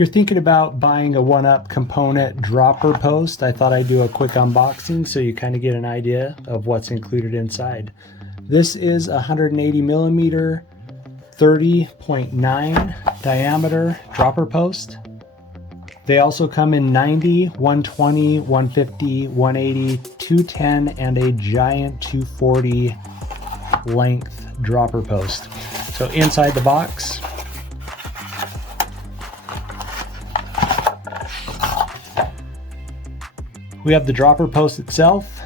you're thinking about buying a OneUp component dropper post, I thought I'd do a quick unboxing so you kind of get an idea of what's included inside. This is a 180 millimeter, 30.9 diameter dropper post. They also come in 90, 120, 150, 180, 210, and a giant 240 length dropper post. So inside the box, we have the dropper post itself.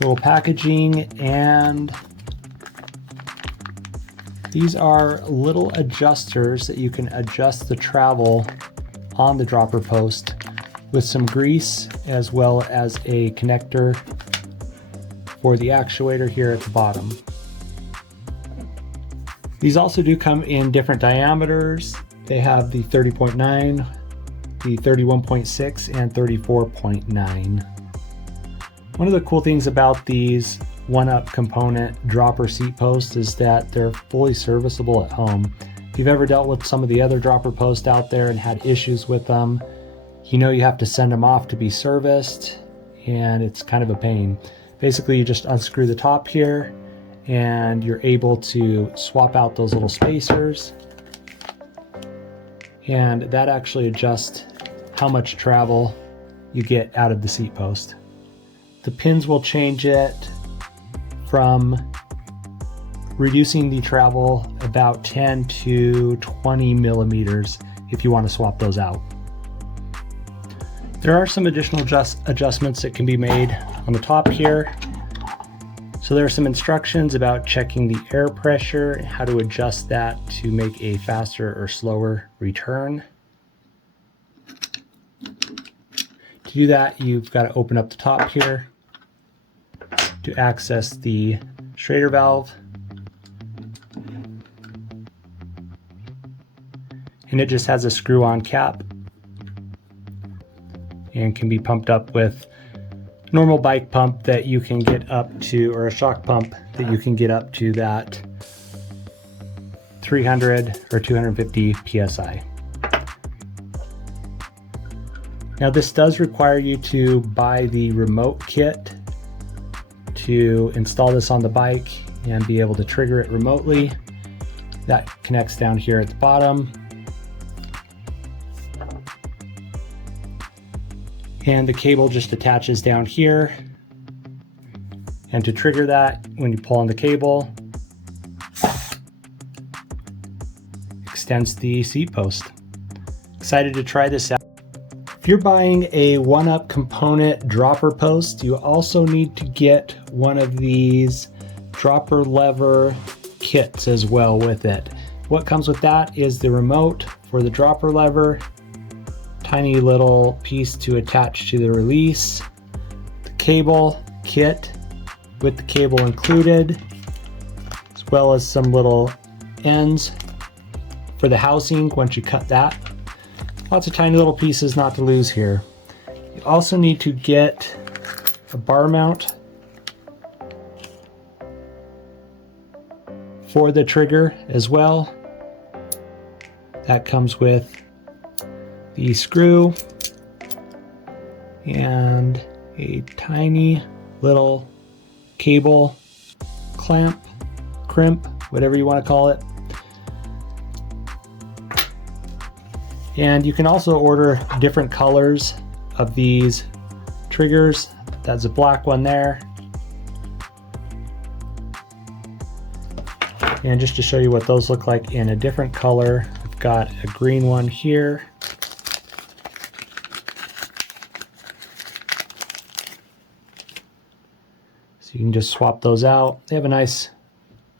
Little packaging, and these are little adjusters that you can adjust the travel on the dropper post with some grease, as well as a connector for the actuator here at the bottom. These also do come in different diameters. They have the 30.9, the 31.6, and 34.9. One of the cool things about these OneUp component dropper seat posts is that they're fully serviceable at home. If you've ever dealt with some of the other dropper posts out there and had issues with them, you know you have to send them off to be serviced, and it's kind of a pain. Basically, you just unscrew the top here and you're able to swap out those little spacers, and that actually adjusts how much travel you get out of the seat post. The pins will change it from reducing the travel about 10 to 20 millimeters if you want to swap those out. There are some additional adjustments that can be made on the top here. So there are some instructions about checking the air pressure and how to adjust that to make a faster or slower return. To do that, you've got to open up the top here to access the Schrader valve, and it just has a screw-on cap and can be pumped up with normal bike pump that you can get up to, or a shock pump that you can get up to that 300 or 250 psi. Now this does require you to buy the remote kit to install this on the bike and be able to trigger it remotely. That connects down here at the bottom. And the cable just attaches down here. And to trigger that, when you pull on the cable, extends the seat post. Excited to try this out. If you're buying a OneUp component dropper post, you also need to get one of these dropper lever kits as well with it. What comes with that is the remote for the dropper lever, tiny little piece to attach to the release, the cable kit with the cable included, as well as some little ends for the housing once you cut that. Lots of tiny little pieces not to lose here. You also need to get a bar mount for the trigger as well. That comes with the screw and a tiny little cable crimp, whatever you want to call it. And you can also order different colors of these triggers. That's a black one there. And just to show you what those look like in a different color, I've got a green one here. So you can just swap those out. They have a nice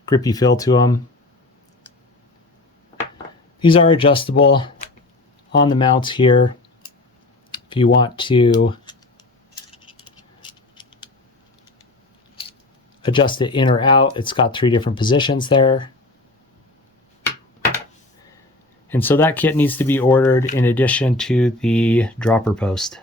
grippy feel to them. These are adjustable on the mounts here. If you want to adjust it in or out, it's got 3 different positions there. And so that kit needs to be ordered in addition to the dropper post.